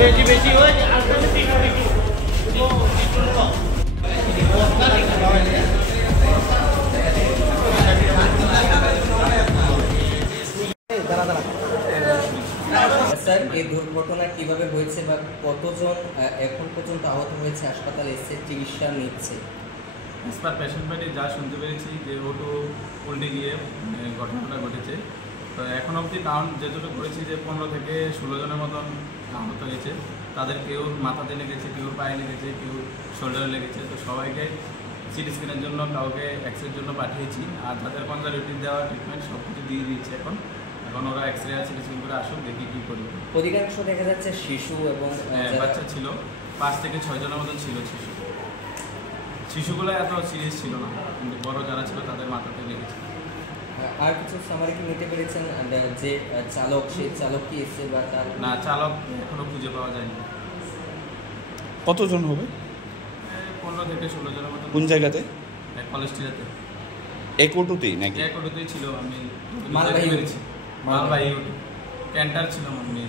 বেশি বেশি হয় আসলে স্যার এই দুর্ঘটনা কিভাবে হয়েছে বা কতজন এখন পর্যন্ত আহত হয়েছে হাসপাতালে এসে চিকিৎসা নিচ্ছে? এসপার পেশেন্ট পার্টি যা শুনতে পেরেছি যে অটো উল্টে গিয়ে ঘটনাটা ঘটেছে। তো এখন অবধি কাউন্ট যেটুকু করেছি যে 15 থেকে 16 জনের মতন আহত হয়েছে। তাদের কেউ মাথাতে লেগেছে, কেউ পায়ে লেগেছে, কেউ শোল্ডারে লেগেছে। তো সবাইকে সিটি স্ক্যানের জন্য, কাউকে এক্সরের জন্য পাঠিয়েছি। আর যাদের কনজারভেটিভ দেওয়া ট্রিটমেন্ট সব কিছু দিয়ে দিয়েছে। এখন ওরা এক্সরে আছে, কিছু করে আসুক, দেখি কী করি। অধিকাংশ দেখা যাচ্ছে শিশু এবং বাচ্চা ছিল, 5 থেকে 6 জনের মতন ছিল শিশু। শিশুগুলো এত সিরিয়াস ছিল না, কিন্তু বড় যারা ছিল তাদের মাথাতে লেগেছে। আর কিছু সামারি কি নিতে পেরেছেন যে চালক, সেই চালক কি এসে বা তার? না, চালক এখনো খুঁজে পাওয়া যায়নি। কতজন হবে? 15 থেকে 16 জনের মতো। কোন জায়গাতে? কলেজটিতে। এক অটোতেই নাকি? এক অটোতেই ছিল। আমি মালবাহী মালবাহী ক্যান্টার ছিল। আমি